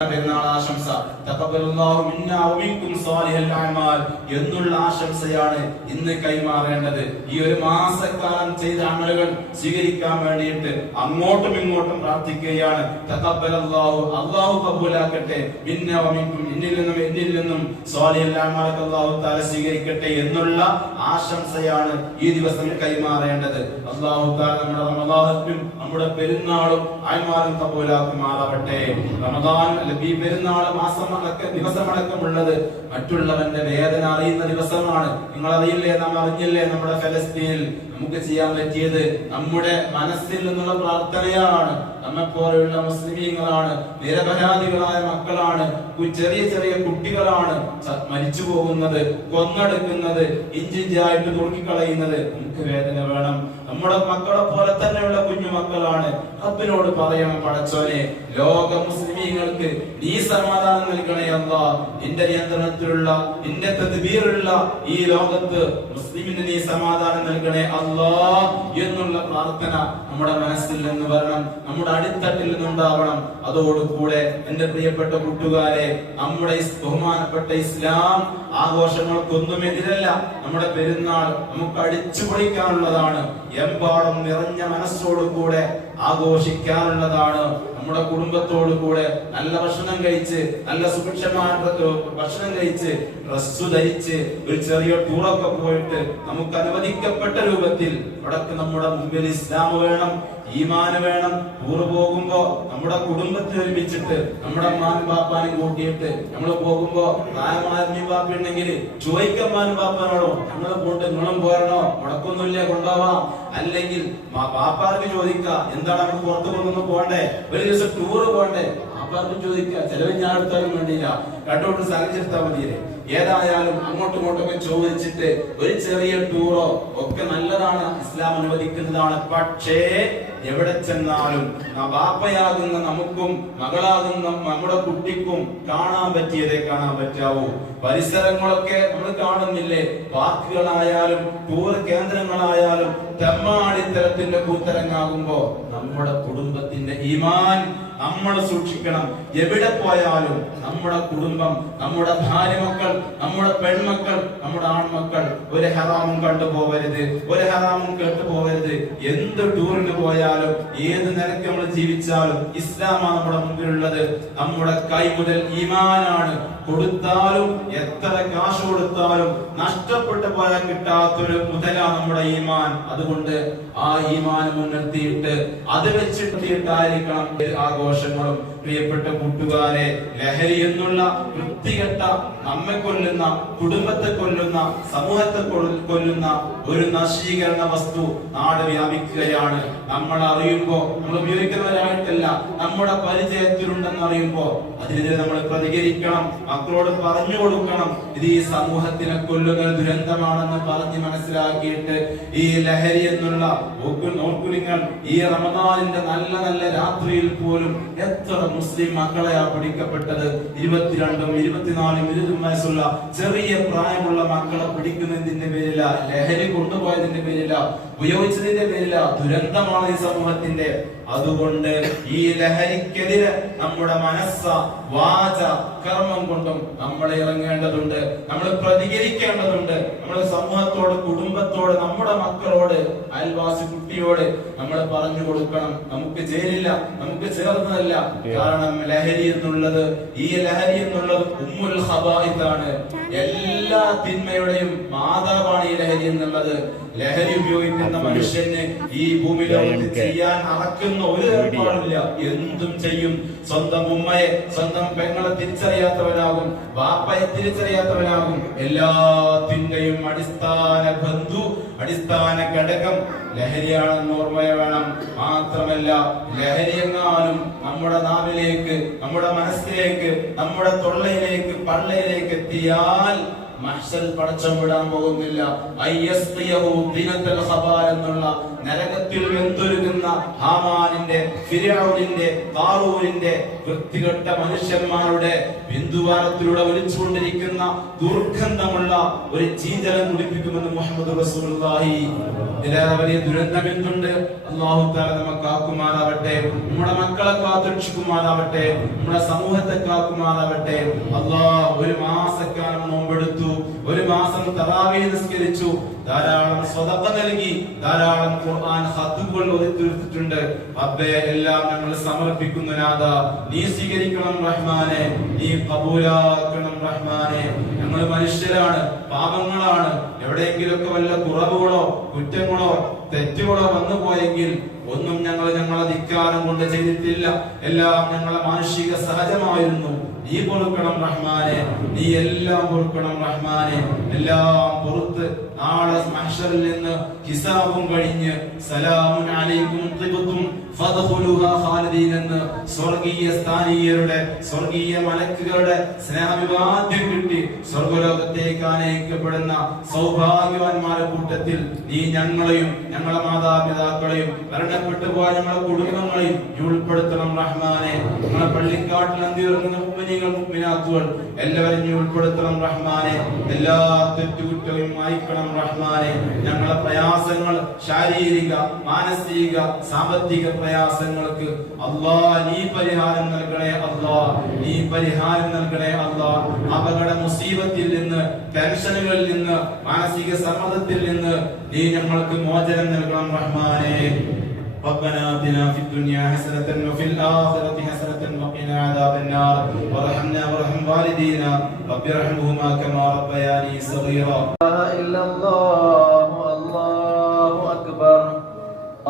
പെരുന്നാൾ ആശംസ. എന്നുള്ള ആശംസയാണ് ഇന്ന് കൈമാറേണ്ടത്. ഈ ഒരു മാസക്കാലം ചെയ്ത അമലുകൾ സ്വീകരിക്കാൻ വേണ്ടിയിട്ട് അങ്ങോട്ടും ഇങ്ങോട്ടും പ്രാർത്ഥിക്കുകയാണ്. തഖബ്ബലല്ലാഹു അല്ലാഹു കബൂലാക്കട്ടെ. മിന്നാ വമിൻകും എന്നിൽ നിന്നും എന്നിൽ നിന്നും സാലിഹൽ അള്ളാഹു താല സ്വീകരിക്കട്ടെ എന്നുള്ള ആശംസയാണ് ഈ ദിവസം കൈമാറേണ്ടത്. അള്ളാഹു തആല നമ്മുടെ റമദാനും നമ്മുടെ പെരുന്നാളും അയമാലും കബൂലാക്കുമാറാവട്ടെ റമദാൻ അല്ലെങ്കിൽ ഈ പെരുന്നാൾ മാസം അടക്കം ദിവസമടക്കമുള്ളത് മറ്റുള്ളവന്റെ വേദന അറിയുന്ന ദിവസമാണ്. നിങ്ങൾ അറിയില്ലേ നാം അറിഞ്ഞില്ലേ നമ്മുടെ ഫലസ്തീനിൽ നമുക്ക് ചെയ്യാൻ പറ്റിയത് നമ്മുടെ മനസ്സിൽ നിന്നുള്ള പ്രാർത്ഥനയാണ്. നമ്മെ പോലെയുള്ള മുസ്ലിമീങ്ങളാണ് നിരപരാധികളായ മക്കളാണ് ചെറിയ ചെറിയ കുട്ടികളാണ് മരിച്ചു പോകുന്നത് കൊന്നെടുക്കുന്നത് ഇഞ്ചിഞ്ചായിട്ട് നുറുക്കിക്കളയുന്നത്. നമുക്ക് വേദന വേണം. നമ്മുടെ മക്കളെ പോലെ തന്നെയുള്ള കുഞ്ഞു മക്കളാണ്. റബ്ബിനോട് പറയണം പടച്ചോനെ ലോക മുസ്ലിമീങ്ങൾക്ക് നീ സമാധാനം നൽകണേ അല്ല നിന്റെ നിയന്ത്രണത്തിലുള്ള നിന്റെ തദ്ബീറുള്ള ഈ ലോകത്ത് മുസ്ലിമിന് നീ സമാധാനം നൽകണേ അല്ലാ എന്നുള്ള പ്രാർത്ഥന നമ്മുടെ മനസ്സിൽ നിന്ന് വരണം. നമ്മുടെ അടിത്തട്ടിൽ നിന്നുണ്ടാവണം. അതോടുകൂടെ എന്റെ പ്രിയപ്പെട്ട കൂട്ടുകാരെ നമ്മുടെ ബഹുമാനപ്പെട്ട ഇസ്ലാം ആഘോഷങ്ങൾക്കൊന്നും എതിരല്ല. നമ്മുടെ പെരുന്നാൾ നമുക്ക് അടിച്ചു പൊളിക്കാനുള്ളതാണ്. എമ്പാടും നിറഞ്ഞ മനസ്സോടുകൂടെ ആഘോഷിക്കാനുള്ളതാണ്. നമ്മുടെ കുടുംബത്തോട് കൂടെ നല്ല ഭക്ഷണം കഴിച്ച് നല്ല സുഭിക്ഷമായ ഭക്ഷണം കഴിച്ച് ഡ്രസ് ധരിച്ച് ഒരു ചെറിയ ടൂറൊക്കെ പോയിട്ട് നമുക്ക് അനുവദിക്കപ്പെട്ട രൂപത്തിൽ അവിടൊക്കെ നമ്മുടെ മുമ്പിൽ ഇസ്ലാം വേണം ഈമാന് വേണം ടൂറ് പോകുമ്പോ നമ്മുടെ കുടുംബത്തിൽ ഒരുമിച്ചിട്ട് നമ്മുടെ അമ്മാനും പാപ്പാനും കൂട്ടിയിട്ട് നമ്മൾ പോകുമ്പോ പ്രായമായ അമ്മയും പാപ്പ ഉണ്ടെങ്കിൽ ചോദിക്കമ്മാനും പാപ്പാനോടോ നമ്മൾ പോയിട്ട് നിങ്ങളും പോരണോ? മുടക്കൊന്നുമില്ല കൊണ്ടുപോവാം. അല്ലെങ്കിൽ പാപ്പാർക്ക് ചോദിക്കുക എന്താണ് നമുക്ക് പുറത്തു കൊണ്ടൊന്ന് പോകണ്ടേ? ഒരു ദിവസം ടൂർ പോകണ്ടേ? പാപ്പാർക്ക് ചോദിക്കുക ചെലവ് ഞാൻ എടുത്താലും വേണ്ടിയില്ല. കട്ടൗട്ട് സാഹചര്യത്താൽ മതിയല്ലേ ഏതായാലും അങ്ങോട്ടും ഇങ്ങോട്ടൊക്കെ ചോദിച്ചിട്ട് ഒരു ചെറിയ ടൂറോ ഒക്കെ നല്ലതാണ്. ഇസ്ലാം അനുവദിക്കുന്നതാണ്. പക്ഷേ എവിടെ ചെന്നാലും ആ ബാപ്പയാകുന്ന നമുക്കും മകളാകുന്ന നമ്മുടെ കുട്ടിക്കും കാണാൻ പറ്റിയതേ കാണാൻ പറ്റാവൂ. പരിസരങ്ങളൊക്കെ നമ്മൾ കാണുന്നില്ലേ? പാർക്കുകളായാലും ടൂർ കേന്ദ്രങ്ങളായാലും തെമ്മാടിത്തരത്തിന്റെ കൂത്തരങ്ങാകുമ്പോ നമ്മുടെ കുടുംബത്തിന്റെ ഈമാൻ നമ്മൾ സൂക്ഷിക്കണം. എവിടെ പോയാലും നമ്മുടെ കുടുംബം നമ്മുടെ ഭാര്യ മക്കൾ നമ്മുടെ പെൺമക്കൾ നമ്മുടെ ആൺമക്കൾ ഒരു ഹറാമും കണ്ടു പോവരുത് ഒരു ഹറാമും കേട്ടു പോവരുത് എന്ത് ടൂറിന് പോയാലും ഏത് നിരക്ക് നമ്മൾ ജീവിച്ചാലും ഇസ്ലാമാണ് നമ്മുടെ മുമ്പിലുള്ളത്. നമ്മുടെ കൈ മുതൽ ഈമാനാണ്. കൊടുത്താലും എത്ര കാശ് കൊടുത്താലും നഷ്ടപ്പെട്ടു പോയാൽ കിട്ടാത്തൊരു മുതലാ നമ്മുടെ ഈമാൻ. അതുകൊണ്ട് ആ ഈമാൻ മുൻനിർത്തിയിട്ട് അത് വെച്ചിട്ടായിരിക്കണം ആഘോഷങ്ങളും. പ്രിയപ്പെട്ട കൂട്ടുകാരെ ലഹരി എന്നുള്ള വൃത്തികെട്ട നമ്മെ കൊല്ലുന്ന കുടുംബത്തെ കൊല്ലുന്ന സമൂഹത്തെ കൊല്ലുന്ന ഒരു നശീകരണ വസ്തു നാട് വ്യാപിക്കുകയാണ്. നമ്മൾ അറിയുമ്പോ നമ്മൾ ഉപയോഗിക്കുന്നവരായിട്ടല്ല നമ്മുടെ പരിചയത്തിലുണ്ടെന്ന് അറിയുമ്പോ അതിനെതിരെ നമ്മൾ പ്രതികരിക്കണം മക്കളോട് പറഞ്ഞു കൊടുക്കണം. ഇത് ഈ സമൂഹത്തിനെ കൊല്ലുന്ന ദുരന്തമാണെന്ന് പറഞ്ഞ് മനസ്സിലാക്കിയിട്ട് ഈ ലഹരി എന്നുള്ള നോക്കുലിങ്ങൾ ഈ റമദാനിന്റെ നല്ല നല്ല രാത്രിയിൽ പോലും എത്ര മുസ്ലിം മക്കളെയാ പിടിക്കപ്പെട്ടത് ഇരുപത്തിരണ്ടും ഇരുപത്തിനാലും ഇരുപതും വയസ്സുള്ള ചെറിയ പ്രായമുള്ള മക്കളെ പിടിക്കുന്നതിന്റെ പേരില ലഹരി കൊണ്ടുപോയതിന്റെ പേരില ഉപയോഗിച്ചതിന്റെ പേരില ദുരന്തമാണ് ഈ സമൂഹത്തിന്റെ. അതുകൊണ്ട് ഈ ലഹരിക്കെതിരെ നമ്മുടെ മനസ്സ വാച കർമ്മം കൊണ്ടും നമ്മൾ ഇറങ്ങേണ്ടതുണ്ട് നമ്മൾ പ്രതികരിക്കേണ്ടതുണ്ട് നമ്മൾ സമൂഹത്തോട് കുടുംബത്തോട് നമ്മുടെ മക്കളോട് അയൽവാസി കുട്ടിയോട് നമ്മൾ പറഞ്ഞു കൊടുക്കണം. നമുക്ക് ചേരില്ല നമുക്ക് ചേർന്നതല്ല. കാരണം ലഹരി എന്നുള്ളത് ഈ ലഹരി എന്നുള്ളത് ഉമ്മുൽ ഹബായിത്താണ് എല്ലാ തിന്മയുടെയും മാതാവാണ് ഈ ലഹരി എന്നുള്ളത്. ലഹരി ഉപയോഗിക്കുന്ന മനുഷ്യന് ഈ ഭൂമി ലോകത്ത് ചെയ്യാൻ അറക്കുന്ന ഒരു ഏർപ്പാടുമില്ല. എന്തും ചെയ്യും. സ്വന്തം ഉമ്മയെ സ്വന്തം പെങ്ങളെ തിരിച്ചറിയാത്തവനാകും. ബാപ്പയെ തിരിച്ചറിയാത്തവനാകും. എല്ലാത്തിന്റെയും അടിസ്ഥാന ബന്ധു അടിസ്ഥാന ഘടകം. ലഹരിയാണെന്ന് ഓർമ്മ വേണം. മാത്രമല്ല ലഹരി എങ്ങാനും നമ്മുടെ നാവിലേക്ക് നമ്മുടെ മനസ്സിലേക്ക് നമ്മുടെ തൊള്ളയിലേക്ക് പള്ളയിലേക്ക് എത്തിയാൽ മഹ്ശൽ പടച്ചം വിടാൻ പോകുന്നില്ല. എന്നുള്ള നരകത്തിൽ വെന്തൊരുങ്ങുന്ന ഹാമാനിന്റെ ഫിരൗനിന്റെ താറൂരിന്റെ വൃത്തികെട്ട മനുഷ്യന്മാരുടെ ബിന്ദുവാരത്തിലൂടെ ഒലിച്ചുകൊണ്ടിരിക്കുന്ന ദുർഗന്ധമുള്ള ഒരു ചീതലം കുടിപ്പിക്കുമെന്ന് മുഹമ്മദ് റസൂലുള്ളാഹി. ഇതിലേറെ വലിയ ദുരന്തം എന്തുണ്ട്? അള്ളാഹു താല നമ്മെ കാക്കുമാറാവട്ടെ. നമ്മുടെ മക്കളെ കാത്തുരക്ഷിക്കുമാറാവട്ടെ. നമ്മുടെ സമൂഹത്തെ കാക്കുമാറാവട്ടെ. അള്ളാഹ് ഒരു മാസക്കാലം നോമ്പെടുത്തു. ഒരു മാസം തറാവി നിസ്കരിച്ചു. ധാരാളം സ്വതക്ക നൽകി. ധാരാളം ഖുർആൻ ഹത്തുകൾ തീർത്തിട്ടുണ്ട് റബ്ബേ എല്ലാം ഞങ്ങൾ സമർപ്പിക്കുന്നു നാഥ. നീ സ്വീകരിക്കണം റഹ്മാനെ. നീ കബൂലാക്കണം റഹ്മാനെ. ഞങ്ങൾ മനുഷ്യരാണ് പാപങ്ങളാണ്. എവിടെയെങ്കിലുമൊക്കെ വല്ല കുറവുകളോ കുറ്റങ്ങളോ തെറ്റുകളോ വന്നു പോയെങ്കിൽ ഒന്നും ഞങ്ങൾ ഞങ്ങളെ ധിക്കാരം കൊണ്ട് ചെയ്തിട്ടില്ല. എല്ലാം ഞങ്ങളെ മാനുഷിക സഹജമായിരുന്നു. നീ പൊറുക്കണം റഹ്മാനെ നീ എല്ലാം പൊറുക്കണം റഹ്മാനെ. എല്ലാം പൊറുത്ത് നാളെ മഹ്ഷറിൽ നിന്ന് ഹിസാബും കഴിഞ്ഞ് സലാമുൻ അലൈക്കും എന്ന് സ്വർഗീയ സ്ഥാനീയരുടെ സ്വർഗീയ മലക്കുകളുടെ സ്നേഹവിവാദ്യം കിട്ടി. സ്വർഗലോകത്തേക്ക് ആനയിക്കപ്പെടുന്ന സൗഭാഗ്യവാന്മാരുടെ കൂട്ടത്തിൽ നീ ഞങ്ങളെയും ഞങ്ങളെ മാതാപിതാക്കളെയും മരണപ്പെട്ടു പോയ ഞങ്ങളെ കുടുംബങ്ങളെയും ഉൾപ്പെടുത്തണം റഹ്മാനെ. ഞങ്ങളെ പള്ളിക്കാട്ടിൽ അന്തിയിറങ്ങുന്ന മുമ്പിനികൾ മുഗ്മിനാത്തുകൾ എല്ലാവരും നീ ഉൾപ്പെടുത്തണം റഹ്മാനെ. എല്ലാ തെറ്റുകുറ്റവും മായ്ക്കണം റഹ്മാനെ. ഞങ്ങളെ പ്രയാസങ്ങൾ ശാരീരിക മാനസിക സാമ്പത്തിക പ്രയാസങ്ങൾക്ക് അല്ലാ നീ പരിഹാരം നൽകണേ അല്ലാ നീ പരിഹാരം നൽകണേ അല്ലാ അപകട മുസീബത്തിൽ നിന്ന് ടെൻഷനുകളിൽ നിന്ന് മാനസിക സമ്മർദ്ദത്തിൽ നിന്ന് നീ ഞങ്ങൾക്ക് മോചനം നൽകണം റഹ്മാനെ ربنا آتنا في الدنيا حسنة وفي الآخرة حسنة وقنا عذاب النار وارحمنا وارحم والدينا رب ارحمهما كما ربياني صغيرا إله إلا الله الله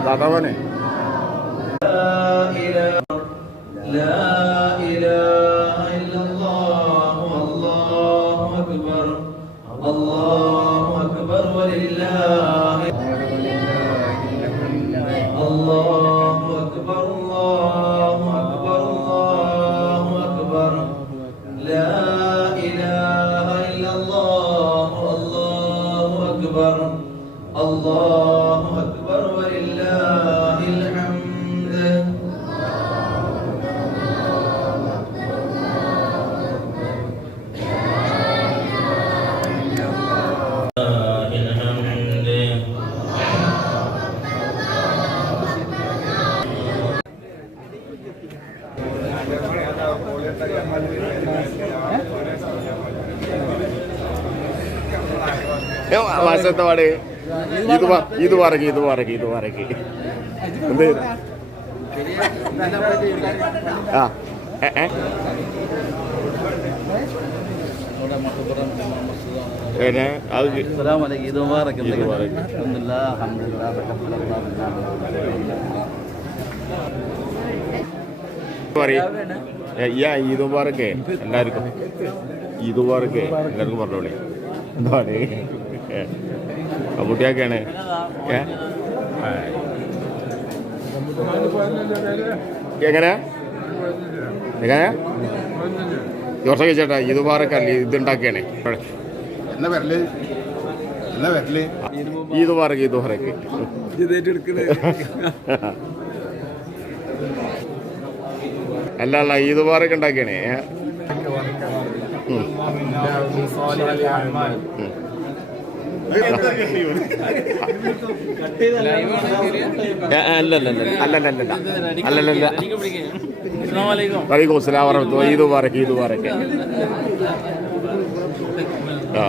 দাদাবানে ದಾಸ ഇത് ಇದು ಇದುವರೆಗೆ ಇದುವರೆಗೆ ಇದುವರೆಗೆ ಒಂದು ಹಾ ഇതുമാറൊക്കെ ഒന്നുമില്ല ഇതുമാറൊക്കെ എല്ലാവർക്കും. ഇതുമാറൊക്കെ എല്ലാവർക്കും പറഞ്ഞോളി. എന്താണ് കുട്ടിയാക്കാണ് എങ്ങനെ? എങ്ങനെ? ജോർജ് ചേട്ടാ ഇത് പാറക്കല്ല ഇതുണ്ടാക്കിയാണ്. എന്നാ വരൽ? എന്നാ വരൽ? ഈദ് പാറക്ക് ഇത് പാറക്ക് അല്ല അല്ല ഇത് പാറക്ക് ഉണ്ടാക്കിയാണ്. ഉം. അല്ലല്ലല്ല അല്ലല്ലല്ല വലൈക്കും അസ്സലാം വറഹമത്തുള്ളാഹി ഈദ് മുബാറക് ആ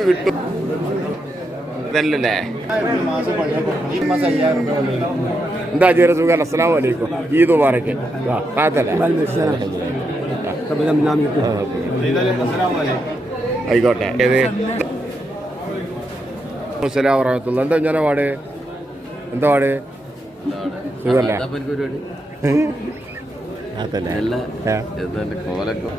കിട്ടും ഇതല്ലേ എന്താ ചേരസുഖ അസ്സലാമലൈക്കും ഈദ് മുബാറക് ആ അതല്ലേ ആയിക്കോട്ടെ ഏത്? അസ്സലാമു വറഹ്മത്തുള്ളാഹി. എന്താ ഞാൻ പാട് എന്താ പാട് സുഖല്ലേ? അതല്ലേ? കോലൊക്കെ.